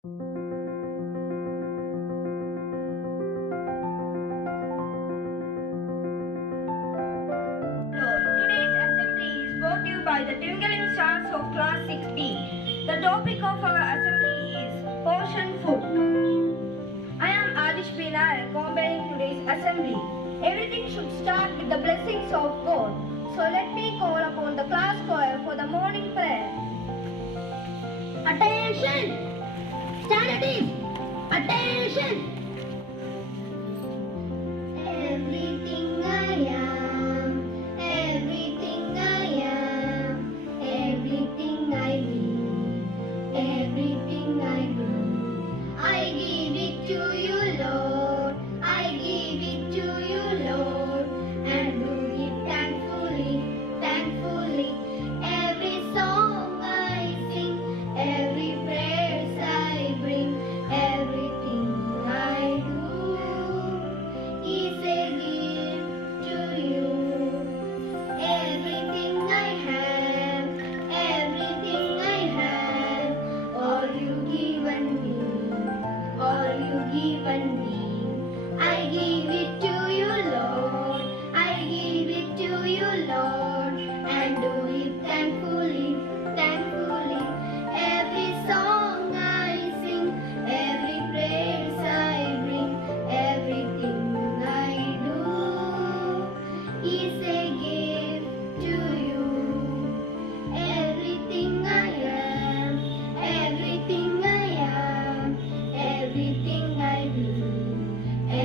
Today's assembly is brought to you by the Twinkling Stars of Class 6B. The topic of our assembly is Poshan Food. I am Adish Bina accompanying today's assembly. Everything should start with the blessings of God. So let me call upon the class choir for the morning prayer. Attention! Stand at ease! Attention! Everything I am, everything I am, everything I need, everything I do, I give it to you, Lord. I give it to you, Lord, and do it thankfully, thankfully. Every song I sing, every prayer I bring, everything I do is a gift to you. Everything I have, everything I have, all you given me, all you given me, I give it to you, Lord. I give it to you, Lord, and do it thankfully, thankfully. Every song I sing, every prayer I bring, everything I do is a gift to you. Everything I am, everything I am, everything I do,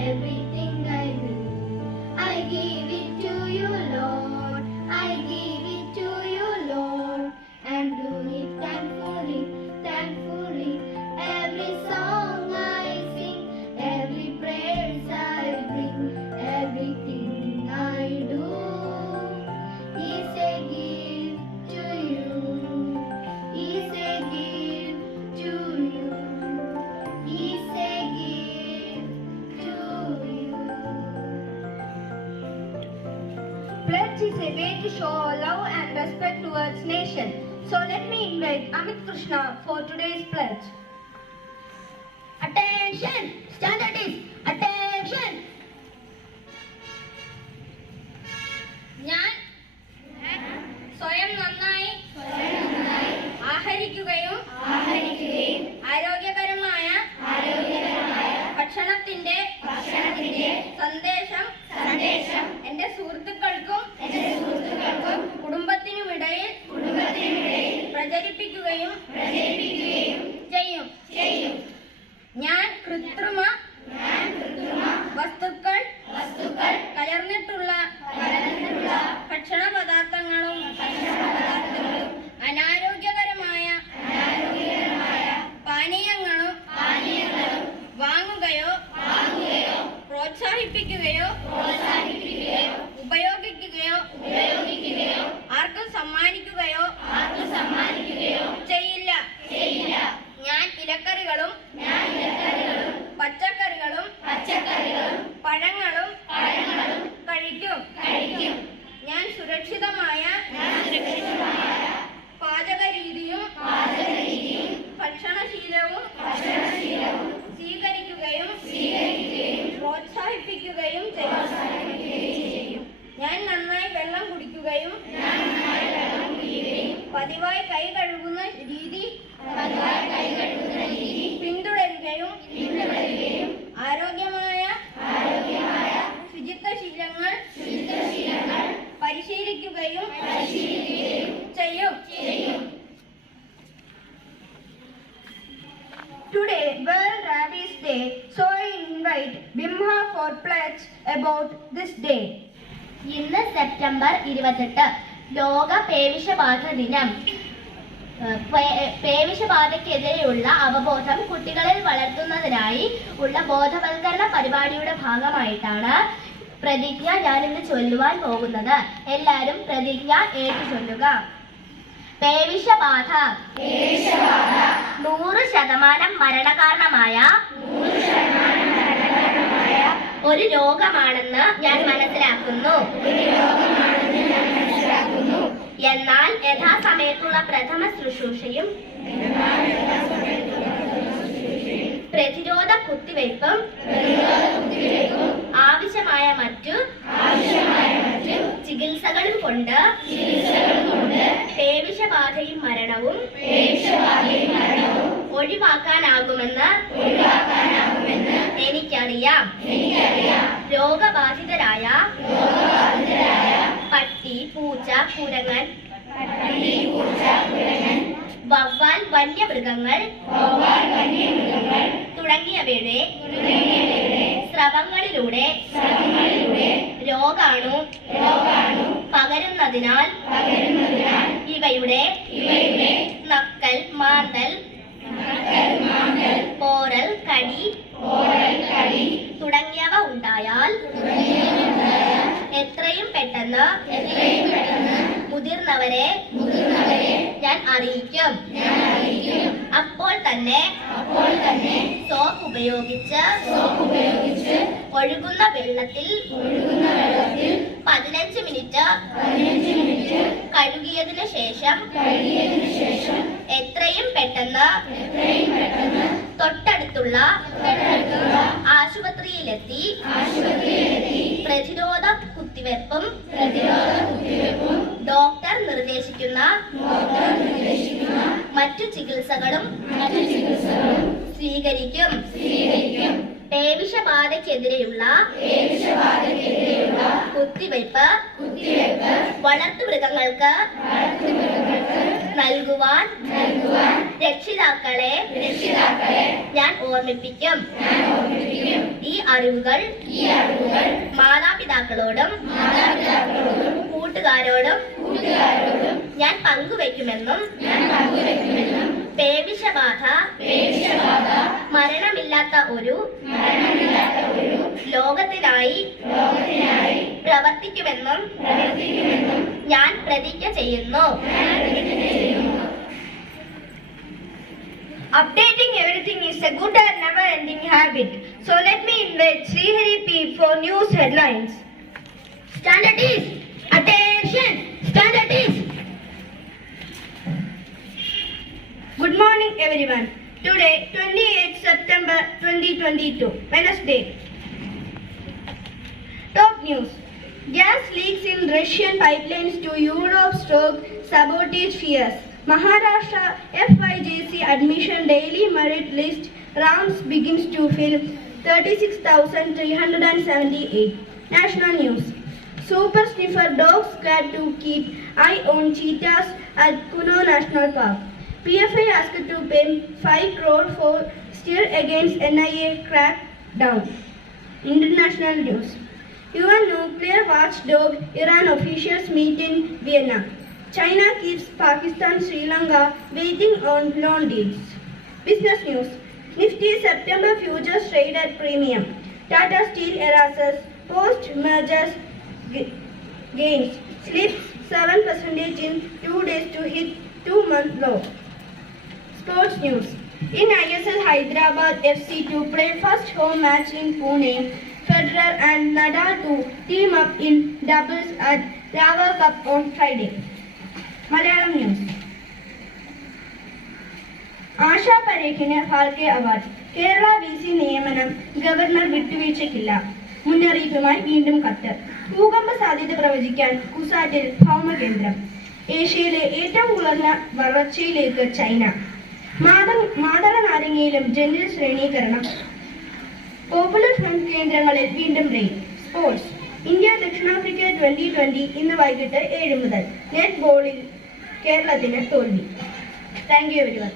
everything I do, I give it to you, Lord. I give it to you, Lord, and do it thankfully, thankfully. Every song I sing, every prayer I bring, everything I do is a gift to you, is a gift to you, is a gift to you. Pledge is a way to show our love and respect towards nation. So let me invite Amit Krishna for today's pledge. Attention! Stand at ease! Attention! ഞാൻ സ്വയം നന്നായി ആഹരിക്കുകയും ആരോഗ്യകരമായ ഭക്ഷണത്തിന്റെ സന്ദേശം എന്റെ സുഹൃത്തുക്കൾക്കും കുടുംബത്തിനുമിടയിൽ പ്രചരിപ്പിക്കുകയും ചെയ്യും. ഞാൻ കൃത്രിമ വസ്തുക്കൾ കലർന്നിട്ടുള്ള ഭക്ഷണ പദാർത്ഥങ്ങളും അനാരോഗ്യകരമായ പാനീയങ്ങളും വാങ്ങുകയോ പ്രോത്സാഹിപ്പിക്കുകയോ ഉപയോഗിക്കുകയോ ആർക്കും സമ്മാനിക്കുകയോ ചെയ്യില്ല. ഞാൻ ഇലക്കറികളും പച്ചക്കറികളും പഴങ്ങളും കഴിക്കും. ഞാൻ സുരക്ഷിതമായ പാചകരീതിയും ഭക്ഷണശീലവും സ്വീകരിക്കുകയും പ്രോത്സാഹിപ്പിക്കുകയും ചെയ്യും. ഞാൻ നന്നായി വെള്ളം കുടിക്കുകയും പതിവായി കൈ കഴുകുന്ന രീതി പിന്തുടരുകയും ആരോഗ്യമായ ശുചിത്വശീലങ്ങൾ പരിശീലിക്കുകയും ചെയ്യും. Today, World Rabies Day, so I invite Bimha for pledge about this day. ഇന്ന് സെപ്റ്റംബർ 28 ലോക പേവിഷബാധ ദിനം. പേവിഷബാധയ്ക്കെതിരെയുള്ള അവബോധം കുട്ടികളിൽ വളർത്തുന്നതിനായി ഉള്ള ബോധവൽക്കരണ പരിപാടിയുടെ ഭാഗമായിട്ടാണ് പ്രതിജ്ഞ ഞാനിന്ന് ചൊല്ലുവാൻ പോകുന്നത്. എല്ലാവരും പ്രതിജ്ഞ ഏറ്റു ചൊല്ലുക. പേവിഷബാധ 100% മരണകാരണമായ ഒരു രോഗമാണെന്ന് ഞാൻ മനസ്സിലാക്കുന്നു. എന്നാൽ യഥാസമയത്തുള്ള പ്രഥമ ശുശ്രൂഷയും പ്രതിരോധ കുത്തിവയ്പും ആവശ്യമായ മറ്റു ചികിത്സകളും കൊണ്ട് പേവിഷബാധയും മരണവും ഒഴിവാക്കാനാകുമെന്ന് എനിക്കറിയാം. രോഗബാധിതരായ പട്ടി, പൂച്ച, കുരങ്ങൻ, വവ്വാൽ, വന്യമൃഗങ്ങൾ തുടങ്ങിയവയുടെ സ്രവങ്ങളിലൂടെ രോഗാണു പകരുന്നതിനാൽ ഇവയുടെ നക്കൽ, മാന്തൽ, പോറൽ, കടി തുടങ്ങിയവ ഉണ്ടായാൽ എത്രയും പെട്ടെന്ന് മുതിർന്നവരെ ഞാൻ അറിയിക്കും. അപ്പോൾ തന്നെ സോപ്പ് ഉപയോഗിച്ച് ഒഴുകുന്ന വെള്ളത്തിൽ 15 മിനിറ്റ് കഴുകിയതിനു ശേഷം എത്രയും പെട്ടെന്ന് തൊട്ടടുത്തുള്ള ആശുപത്രിയിലെത്തി പ്രതിരോധ കുത്തിവയ്പും ഡോക്ടർ നിർദ്ദേശിക്കുന്ന മറ്റു ചികിത്സകളും സ്വീകരിക്കും. പേവിഷബാധയ്ക്കെതിരെയുള്ള കുത്തിവയ്പ് വളർത്തുമൃഗങ്ങൾക്ക് നൽകുവാൻ രക്ഷിതാക്കളെ ഞാൻ ഓർമ്മിപ്പിക്കും. ഈ അറിവുകൾ മാതാപിതാക്കളോടും കൂട്ടുകാരോടും ഞാൻ പങ്കുവയ്ക്കുമെന്നും പേവിഷബാധ മരണമില്ലാത്ത ഒരു ലോകത്തിനായി പ്രവർത്തിക്കുമെന്നും ഞാൻ പ്രതിജ്ഞ ചെയ്യുന്നു. Updating everything is a good and never-ending habit. So let me invite Srihari P for news headlines. Standardies, attention! Standardies. Good morning, everyone. Today, 28 September 2022, Wednesday. Top news. Gas leaks in Russian pipelines to Europe stoke sabotage fears. Maharashtra FYJC admission daily merit list rounds begins to fill 36,378. National news. Super sniffer dogs scared to keep eye on cheetahs at Kuno National Park. PFI asked to pay 5 crore for steer against NIA crackdown. International news. UN nuclear watchdog Iran officials meet in Vienna. China keeps Pakistan, Sri Lanka waiting on loan deals. Business news. Nifty September futures trade at premium. Tata Steel erases post-merger gains. Slips 7% in 2 days to hit 2-month low. Sports news. In ISL Hyderabad FC to play first home match in Pune, Federer and Nadal to team up in doubles at Rava Cup on Friday. Malayalam news. Asha പരേഖിന് Phalke award. Kerala VC നിയമനം governor വിട്ടുവീഴ്ചയ്ക്കില്ല. മുന്നറിയിപ്പുമായി വീണ്ടും Qatar. ഭൂകമ്പ സാധ്യത പ്രവചിക്കാൻ കുസാറ്റിൽ ഭൗമകേന്ദ്രം. ഏഷ്യയിലെ ഏറ്റവും കുറഞ്ഞ വളർച്ചയിലേക്ക് ചൈന. മാതള നാരങ്ങയിലും ജനറൽ ശ്രേണീകരണം. പോപ്പുലർ ഫ്രണ്ട് കേന്ദ്രങ്ങളിൽ വീണ്ടും റെയ്ഡ്. സ്പോർട്സ്. ഇന്ത്യ ദക്ഷിണാഫ്രിക്ക 2020 ഇന്ന് വൈകിട്ട് 7 മുതൽ. നെറ്റ് ബോളിൽ കേരളത്തിന് തോൽവി. Thank you everyone.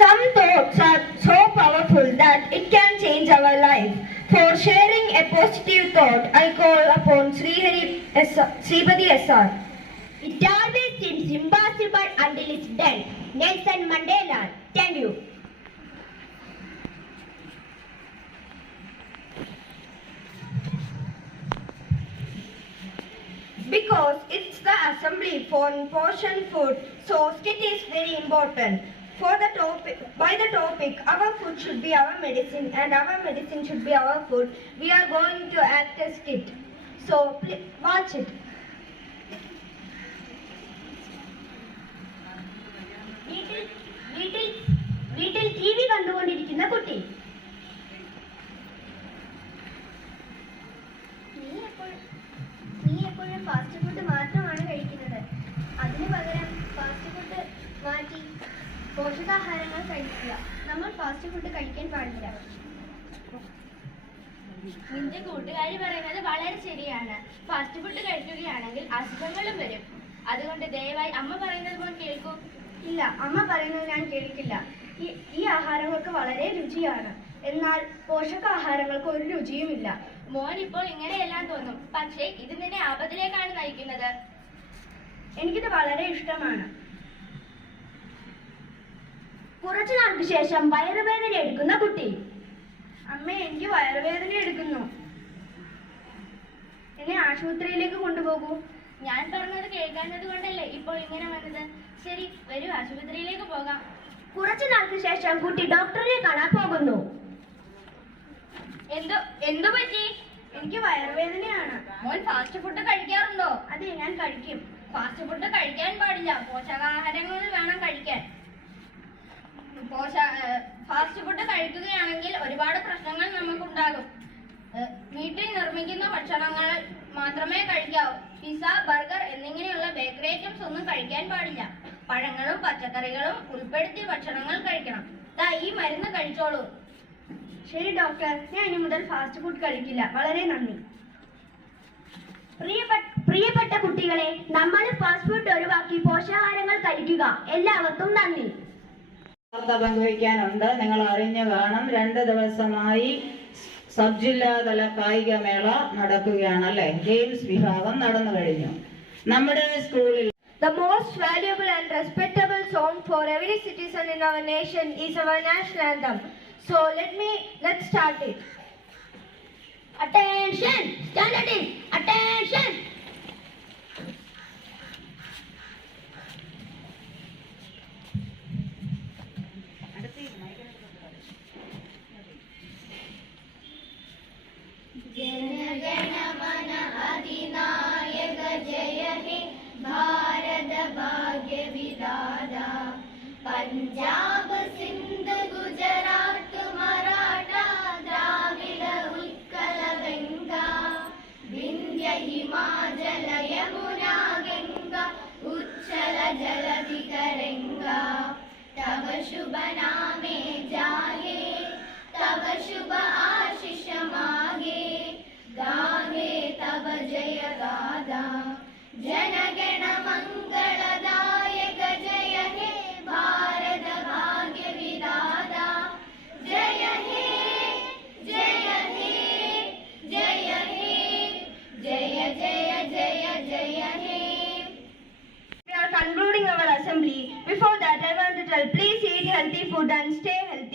Some thoughts are so powerful that it can change our life. For sharing a positive thought, I call upon Sripati SR. It always seems impossible until it's done. Nelson Mandela. Thank you. Because it's the assembly for Poshan food, so skit is very important. By the topic, our food should be our medicine and our medicine should be our food, we are going to act a skit. So watch it. Little പോഷകാഹാരങ്ങൾ കഴിക്കുക. നമ്മൾ fast food കഴിക്കാൻ പാടില്ല. നിന്റെ കൂട്ടുകാരി പറയുന്നത് വളരെ ശരിയാണ്. ഫാസ്റ്റ് ഫുഡ് കഴിക്കുകയാണെങ്കിൽ അസുഖങ്ങളും വരും. അതുകൊണ്ട് ദയവായി അമ്മ പറയുന്നത് പോലെ കേൾക്കൂ. ഇല്ല, അമ്മ പറയുന്നത് ഞാൻ കേൾക്കില്ല. ഈ ആഹാരങ്ങൾക്ക് വളരെ രുചിയാണ്, എന്നാൽ പോഷകാഹാരങ്ങൾക്ക് ഒരു രുചിയുമില്ല. മോൻ ഇപ്പോൾ ഇങ്ങനെയെല്ലാം തോന്നും, പക്ഷേ ഇത് നിന്നെ ആപത്തിലേക്കാണ് നയിക്കുന്നത്. എനിക്കിത് വളരെ ഇഷ്ടമാണ്. കുറച്ചു നാൾക്ക് ശേഷം വയറുവേദന എടുക്കുന്ന കുട്ടി. അമ്മ, എനിക്ക് വയറുവേദന എടുക്കുന്നു, എന്നെ ആശുപത്രിയിലേക്ക് കൊണ്ടുപോകൂ. ഞാൻ പറഞ്ഞത് കേൾക്കാഞ്ഞത് കൊണ്ടല്ലേ ഇപ്പോൾ ഇങ്ങനെ വന്നത്. ശരി, വരൂ, ആശുപത്രിയിലേക്ക് പോകാം. കുറച്ചു നാൾക്ക് ശേഷം കുട്ടി ഡോക്ടറെ കാണാൻ പോകുന്നു. എന്തു പറ്റി? എനിക്ക് വയറുവേദനയാണ്. മോൻ ഫാസ്റ്റ് ഫുഡ് കഴിക്കാറുണ്ടോ? അതെ, ഞാൻ കഴിക്കും. ഫാസ്റ്റ് ഫുഡ് കഴിക്കാൻ പാടില്ല, പോഷകാഹാരങ്ങൾ വേണം കഴിക്കാൻ. ഫാസ്റ്റ് ഫുഡ് കഴിക്കുകയാണെങ്കിൽ ഒരുപാട് പ്രശ്നങ്ങൾ നമുക്കുണ്ടാകും. വീട്ടിൽ നിർമ്മിക്കുന്ന ഭക്ഷണങ്ങൾ മാത്രമേ കഴിക്കാവൂ. പിസ്സ, ബർഗർ എന്നിങ്ങനെയുള്ള ബേക്കറി ഐറ്റംസ് ഒന്നും കഴിക്കാൻ പാടില്ല. പഴങ്ങളും പച്ചക്കറികളും ഉൾപ്പെടുത്തി ഭക്ഷണങ്ങൾ കഴിക്കണം. ഈ മരുന്ന് കഴിച്ചോളൂ. ശരി ഡോക്ടർ, ഞാൻ ഇനി മുതൽ ഫാസ്റ്റ് ഫുഡ് കഴിക്കില്ല. വളരെ നന്ദി. പ്രിയപ്പെട്ട കുട്ടികളെ, നമ്മൾ ഫാസ്റ്റ് ഫുഡ് ഒഴിവാക്കി പോഷകാഹാരങ്ങൾ കഴിക്കുക. എല്ലാവർക്കും നന്ദി. വാർത്ത പങ്കുവയ്ക്കാനുണ്ട്. നിങ്ങൾ അറിഞ്ഞു കാണും, 2 ദിവസമായി സബ് ജില്ലാതല കായികമേള നടക്കുകയാണ് അല്ലേ? ഗെയിംസ് വിഭാഗം നടന്നു കഴിഞ്ഞു. നമ്മുടെ സ്കൂളിൽ The most valuable and respectable song for every citizen in our nation is our national anthem. So let's start it. Attention! Standard is attention! जनगण मन अधिनायक जय हे भारत भाग्य विधाता पंजाब सिंध गुजरात मराठा द्राविड उत्कल गंगा विंध्य हिमाचल यमुना गंगा उच्छल जलधि तरंगा तव शुभ नामे जागे तव शुभ आशीष मागे गाहे तव जय गाथा जनगण मंगलदायक जय हे भारत भाग्य विधाता जय हे जय हे जय हे जय जय जय जय हे. We are concluding our assembly. Before that, I want to tell, please eat healthy food and stay healthy.